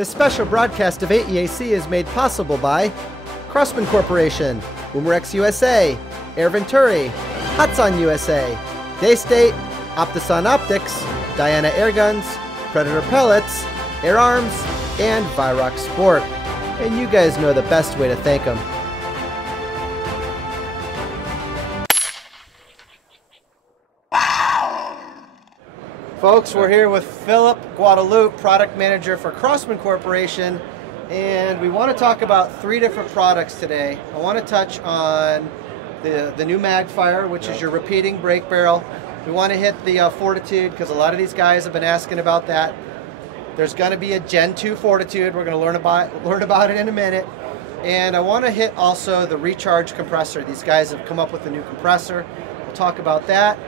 This special broadcast of AEAC is made possible by Crosman Corporation, Umarex USA, Air Venturi, Hatsan USA, Daystate, Optison Optics, Diana Airguns, Predator Pellets, Air Arms, and Virox Sport. And you guys know the best way to thank them. Folks, we're here with Philip Guadalupe, Product Manager for Crosman Corporation, and we want to talk about 3 different products today. I want to touch on the new Magfire, which is your repeating brake barrel. We want to hit the Fortitude, because a lot of these guys have been asking about that. There's going to be a Gen 2 Fortitude. We're going to learn about it in a minute. And I want to hit also the recharge compressor. These guys have come up with a new compressor. We'll talk about that.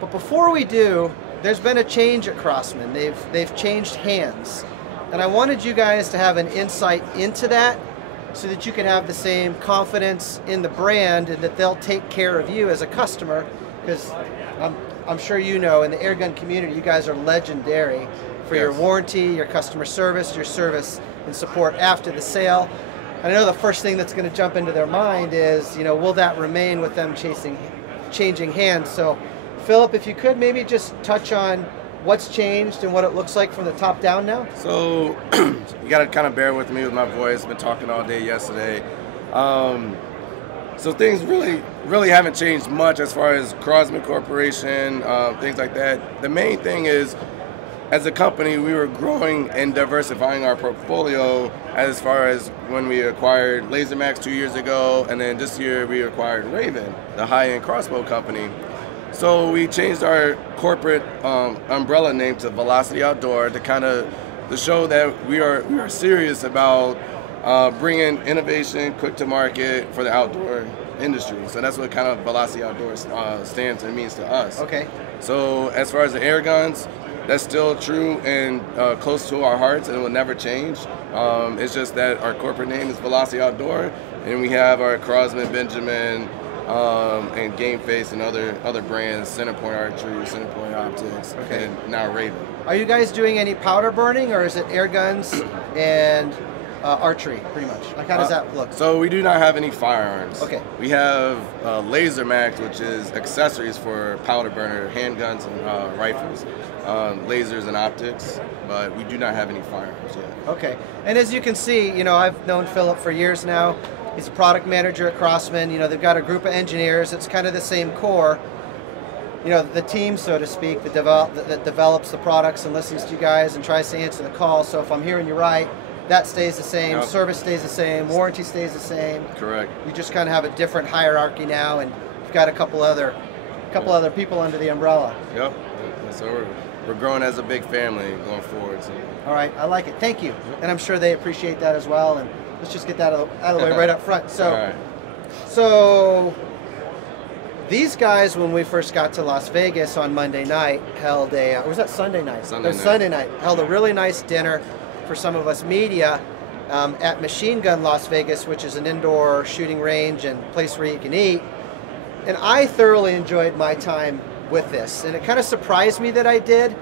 But before we do, there's been a change at Crosman. They've changed hands. And I wanted you guys to have an insight into that so that you can have the same confidence in the brand and that they'll take care of you as a customer, because I'm sure you know in the airgun community, you guys are legendary for your warranty, your customer service, your service and support after the sale. And I know the first thing that's going to jump into their mind is, you know, will that remain with them changing hands? So Philip, if you could maybe just touch on what's changed and what it looks like from the top down now. So you got to kind of bear with me with my voice. Been talking all day yesterday. So things really haven't changed much as far as Crosman Corporation, things like that. The main thing is, as a company, we were growing and diversifying our portfolio as far as when we acquired LaserMax 2 years ago, and then this year we acquired Raven, the high-end crossbow company. So we changed our corporate umbrella name to Velocity Outdoor to show that we are serious about bringing innovation, quick to market for the outdoor industry. So that's what kind of Velocity Outdoor stands and means to us. Okay. So as far as the air guns, that's still true and close to our hearts, and it will never change. It's just that our corporate name is Velocity Outdoor, and we have our Crosman, Benjamin, and Game Face and other brands, Centerpoint Archery, Centerpoint Optics, and now Raven. Are you guys doing any powder burning, or is it air guns and archery, pretty much? Like, how does that look? So we do not have any firearms. Okay. We have LaserMax, which is accessories for powder burner, handguns and rifles, lasers and optics, but we do not have any firearms yet. Okay. And as you can see, you know, I've known Philip for years now. He's a product manager at Crosman. You know, they've got a group of engineers. It's kind of the same core. You know, the team, so to speak, that develops the products and listens to you guys and tries to answer the call. So if I'm hearing you right, that stays the same, yep. Service stays the same, warranty stays the same. Correct. You just kind of have a different hierarchy now, and you've got a couple other people under the umbrella. Yep. So we're growing as a big family going forward. So. All right, I like it. Thank you. Yep. And I'm sure they appreciate that as well. And let's just get that out of the way right up front. So, right. So these guys, when we first got to Las Vegas on Monday night, held a, or was that Sunday night? Sunday night. Held a really nice dinner for some of us media at Machine Gun Las Vegas, which is an indoor shooting range and place where you can eat. And I thoroughly enjoyed my time with this. And it kind of surprised me that I did.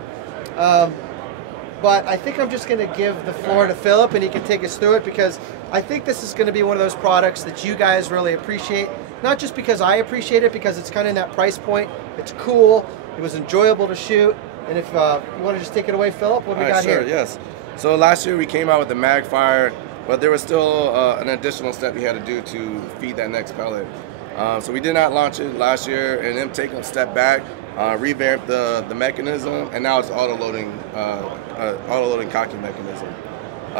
But I think I'm just going to give the floor to Philip, and he can take us through it, because I think this is going to be one of those products that you guys really appreciate. Not just because I appreciate it, because it's kind of in that price point. It's cool. It was enjoyable to shoot. And if you want to just take it away, Philip, what do we got here? Yes. So last year we came out with the Magfire, but there was still an additional step we had to do to feed that next pellet. So we did not launch it last year, and then take a step back, revamped the mechanism, and now it's auto-loading cocking mechanism.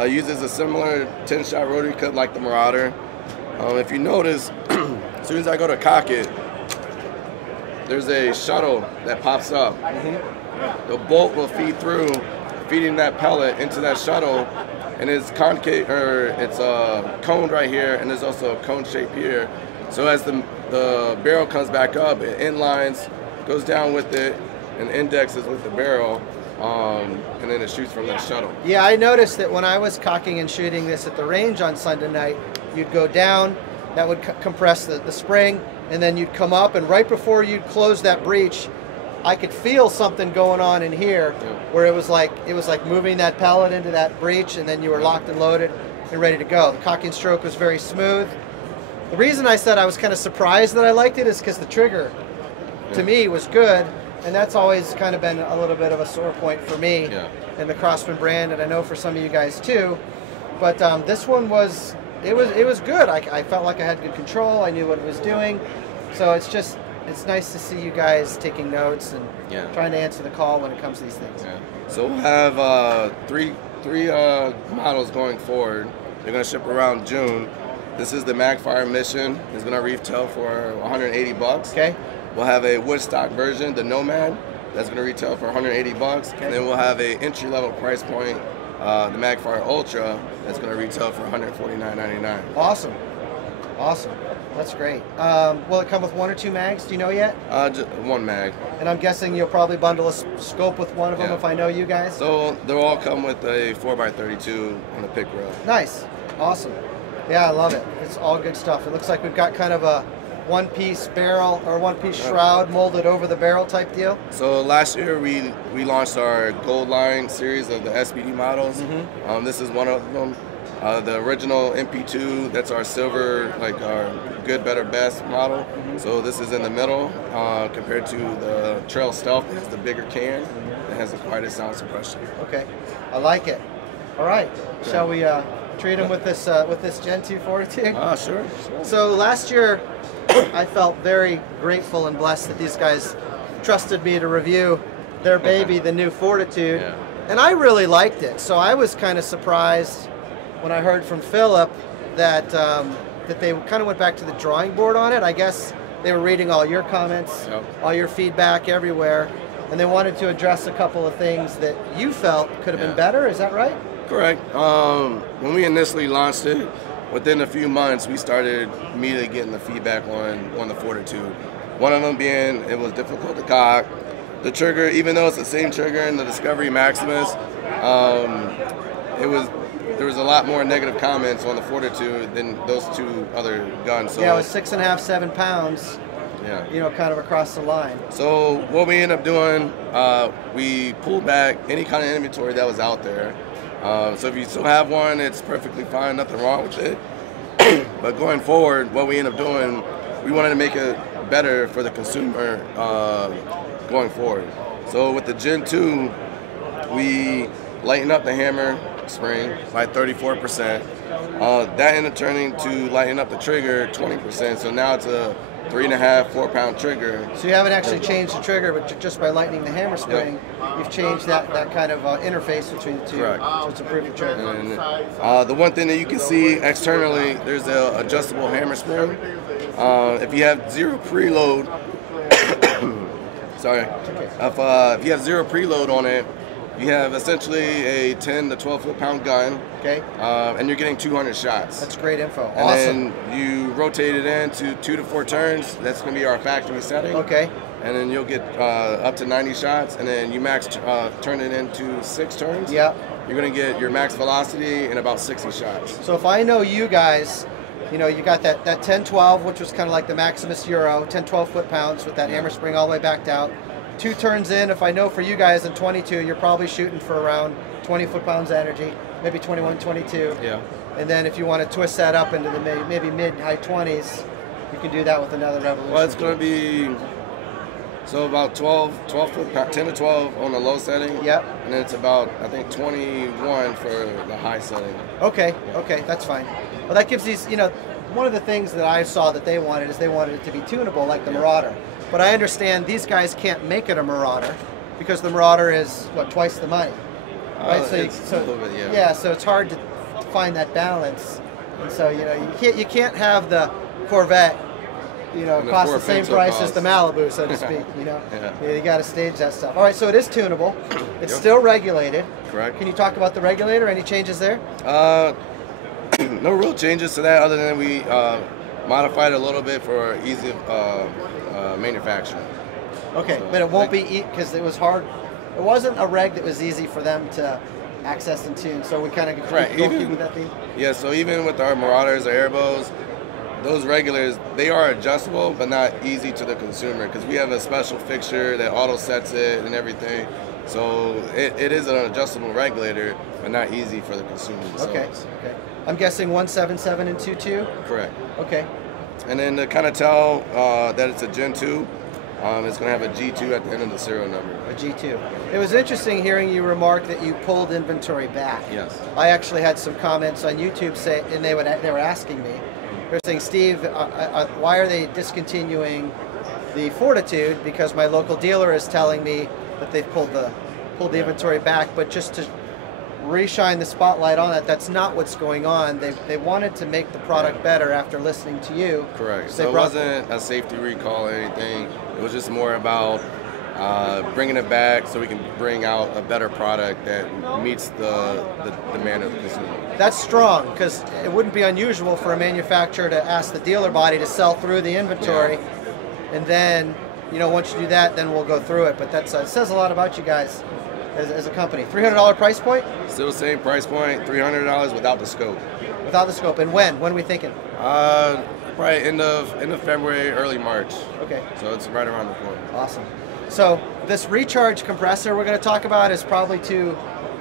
Uses a similar 10-shot rotary clip like the Marauder. If you notice, as soon as I go to cock it, there's a shuttle that pops up. The bolt will feed through, feeding that pellet into that shuttle, and it's concave, or it's coned right here, and there's also a cone shape here. So as the barrel comes back up, it inlines, goes down with it, and indexes with the barrel, and then it shoots from that shuttle. Yeah, I noticed that when I was cocking and shooting this at the range on Sunday night, you'd go down, that would compress the spring, and then you'd come up, and right before you'd close that breech, I could feel something going on in here, where it was like moving that pellet into that breech, and then you were locked and loaded and ready to go. The cocking stroke was very smooth. The reason I said I was kind of surprised that I liked it is because the trigger, to me, was good, and that's always kind of been a little bit of a sore point for me in the Crosman brand, and I know for some of you guys too. But this one was good. I felt like I had good control. I knew what it was doing. So it's nice to see you guys taking notes and trying to answer the call when it comes to these things. Yeah. So we'll have three models going forward. They're going to ship around June. This is the Magfire Mission. It's going to retail for 180 bucks. Okay. We'll have a Woodstock version, the Nomad, that's going to retail for 180 bucks. Okay. And then we'll have a entry-level price point, the Magfire Ultra, that's going to retail for $149.99. Awesome. Awesome. That's great. Will it come with 1 or 2 mags? Do you know yet? Just 1 mag. And I'm guessing you'll probably bundle a scope with one of them if I know you guys? So they'll all come with a 4x32 on the pick rail. Nice. Awesome. Yeah, I love it. It's all good stuff. It looks like we've got kind of a one-piece barrel or one-piece shroud molded over the barrel type deal. So last year we launched our Gold Line series of the SPD models. This is one of them. The original MP2, that's our silver, like our good, better, best model. So this is in the middle compared to the Trail Stealth. It has the bigger can. It has the quietest sound suppression. Okay, I like it. All right, shall we treat them with this Gen 2 Fortitude? Sure. So last year, I felt very grateful and blessed that these guys trusted me to review their baby, the new Fortitude, and I really liked it. So I was kind of surprised when I heard from Philip that that they kind of went back to the drawing board on it. I guess they were reading all your comments, all your feedback everywhere, and they wanted to address a couple of things that you felt could have been better. Is that right? Correct. When we initially launched it, within a few months, we started immediately getting the feedback on the Fortitude. One of them being it was difficult to cock. The trigger, even though it's the same trigger in the Discovery Maximus, there was a lot more negative comments on the Fortitude than those 2 other guns. So yeah, it was 6.5, 7 pounds. You know, kind of across the line. So what we ended up doing, we pulled back any kind of inventory that was out there. So if you still have one, it's perfectly fine, nothing wrong with it. But going forward, what we end up doing, we wanted to make it better for the consumer going forward. So with the Gen 2, we lighten up the hammer spring by 34%. That ended up turning to lighten up the trigger 20%. So now it's a 3.5, 4-pound trigger. So you haven't actually changed the trigger, but just by lightening the hammer spring, you've changed that kind of interface between the two. Correct. So it's improved the trigger. And, the one thing that you can see externally, there's an adjustable hammer spring. If you have 0 preload, sorry, if you have 0 preload on it, you have essentially a 10 to 12 foot-pound gun. Okay. And you're getting 200 shots. That's great info. And awesome. then you rotate it into 2 to 4 turns. That's going to be our factory setting. Okay. And then you'll get up to 90 shots, and then you max turn it into 6 turns. Yep. You're going to get your max velocity in about 60 shots. So if I know you guys, you know, you got that 10-12, which was kind of like the Maximus Euro, 10-12 foot-pounds with that hammer spring all the way backed out. 2 turns in, if I know for you guys in 22, you're probably shooting for around 20 foot-pounds energy, maybe 21, 22. Yeah. And then if you want to twist that up into the maybe mid-high 20s, you can do that with another Revolution. Well, it's going to be so about 10 to 12 on the low setting. Yep. And then it's about, I think, 21 for the high setting. Okay, okay, that's fine. Well, that gives these, you know, one of the things that I saw that they wanted is they wanted it to be tunable like the Marauder. But I understand these guys can't make it a Marauder because the Marauder is, what, twice the money, right? So it's hard to find that balance. And so, you know, you can't have the Corvette, you know, cost the same price as the Malibu, so to speak, you know. You got to stage that stuff. All right, so it is tunable. It's still regulated. Correct. Can you talk about the regulator? Any changes there? No real changes to that other than we modified it a little bit for easy manufacturing. Okay, so, but it won't be, because it was hard. It wasn't a reg that was easy for them to access and tune, so we kind of keep with that theme. Yeah, so even with our Marauders or Airbows, those regulars, they are adjustable, but not easy to the consumer because we have a special fixture that auto sets it and everything. So it is an adjustable regulator, but not easy for the consumer. Okay. Okay. I'm guessing 177 and 22. Correct. Okay. And then to kind of tell that it's a Gen 2, it's going to have a G2 at the end of the serial number. A G2. It was interesting hearing you remark that you pulled inventory back. Yes. I actually had some comments on YouTube say, and they were asking me, they're saying, Steve, why are they discontinuing the Fortitude? Because my local dealer is telling me that they've pulled the inventory back, but just to reshine the spotlight on it, that's not what's going on. They wanted to make the product better after listening to you. Correct. So it wasn't a safety recall or anything. It was just more about bringing it back so we can bring out a better product that meets the demand of the consumer. That's strong, because it wouldn't be unusual for a manufacturer to ask the dealer body to sell through the inventory, and then, you know, once you do that, then we'll go through it. But that's it says a lot about you guys as a company. $300 price point? Still the same price point, $300 without the scope. Without the scope. And when? When are we thinking? Probably end of February, early March. Okay. So it's right around the corner. Awesome. So this recharge compressor we're going to talk about is probably too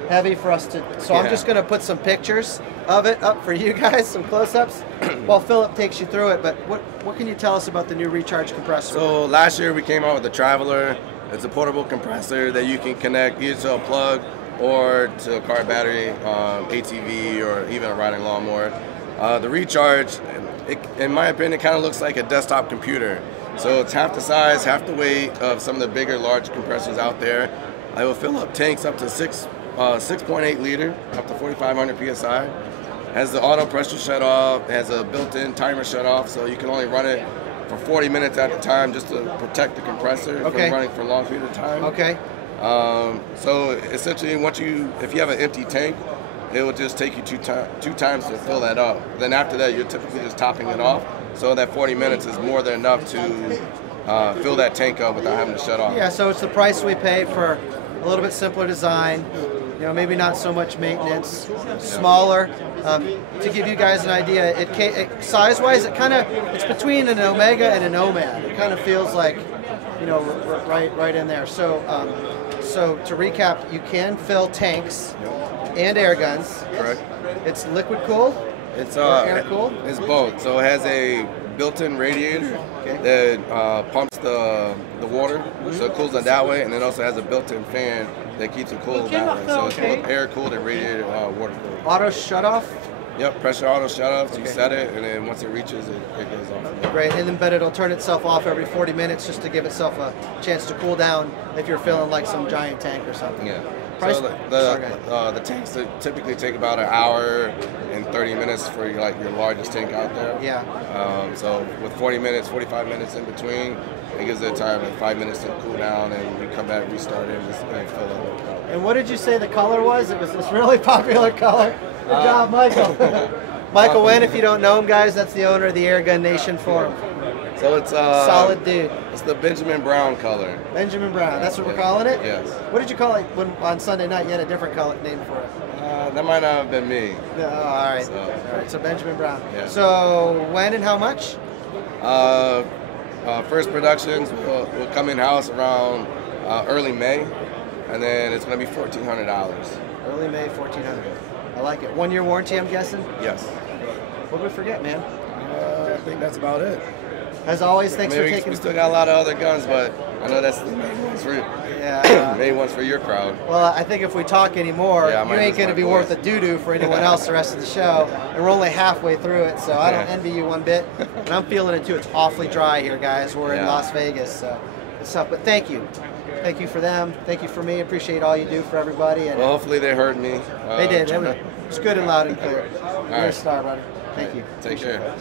heavy for us to, so I'm just going to put some pictures of it up for you guys, some close-ups, while Philip takes you through it. But what can you tell us about the new recharge compressor? So last year we came out with the Traveler. It's a portable compressor that you can connect either to a plug or to a car battery, ATV, or even a riding lawnmower. The recharge, in my opinion, kind of looks like a desktop computer. So it's half the size, half the weight of some of the bigger, large compressors out there. I will fill up tanks up to 6.8 liter, up to 4,500 psi. Has the auto pressure shut off, has a built-in timer shut off, so you can only run it for 40 minutes at a time just to protect the compressor from running for a long period of time. Okay. So essentially, if you have an empty tank, it will just take you two times to fill that up. Then after that, you're typically just topping it off, so that 40 minutes is more than enough to fill that tank up without having to shut off. Yeah, so it's the price we pay for a little bit simpler design, you know, maybe not so much maintenance, smaller. To give you guys an idea, it size-wise, it's between an Omega and an Nomad. It kind of feels like, you know, right in there. So, so to recap, you can fill tanks and air guns. Correct. It's liquid cooled. It's air cooled. It's both. So it has a built-in radiator that pumps the water, so it cools it that way, and it also has a built-in fan that keeps it cool that way. So it's both air cooled and radiator water cooled. Auto shut off. Yep, pressure auto shut off. So you set it, and then once it reaches, it goes off. Great, and then but it'll turn itself off every 40 minutes just to give itself a chance to cool down if you're feeling like some giant tank or something. Yeah. Price? So the tanks typically take about an hour and 30 minutes for your largest tank out there. Yeah. So with 40 minutes, 45 minutes in between, it gives it time, like 5 minutes to cool down, and you come back, restart it, and just fill it. And what did you say the color was? It was this really popular color. Good job, Michael. Michael Wen, if you don't know him, guys, that's the owner of the Airgun Nation Forum. So it's solid dude. It's the Benjamin Brown color. Benjamin Brown. That's what we're calling it? Yes. What did you call it when on Sunday night you had a different name for it? That might not have been me. No, all right. All right. So Benjamin Brown. Yeah. So when and how much? First productions will come in house around early May, and then it's going to be $1,400. Early May, $1,400. I like it. 1 year warranty, I'm guessing? Yes. What did we forget, man? I think that's about it. As always, thanks for taking. We still got a lot of other guns, but I know that's the main ones for main ones for your crowd. Well, I think if we talk anymore, you ain't going to be worth a doo-doo for anyone else the rest of the show. And we're only halfway through it, so I don't envy you one bit. And I'm feeling it too. It's awfully dry here, guys. We're in Las Vegas, so it's tough. But thank you. Thank you for them. Thank you for me. Appreciate all you do for everybody. And well, hopefully they heard me. They did. It was good and loud and clear. You're a star, buddy. Thank you. Take care.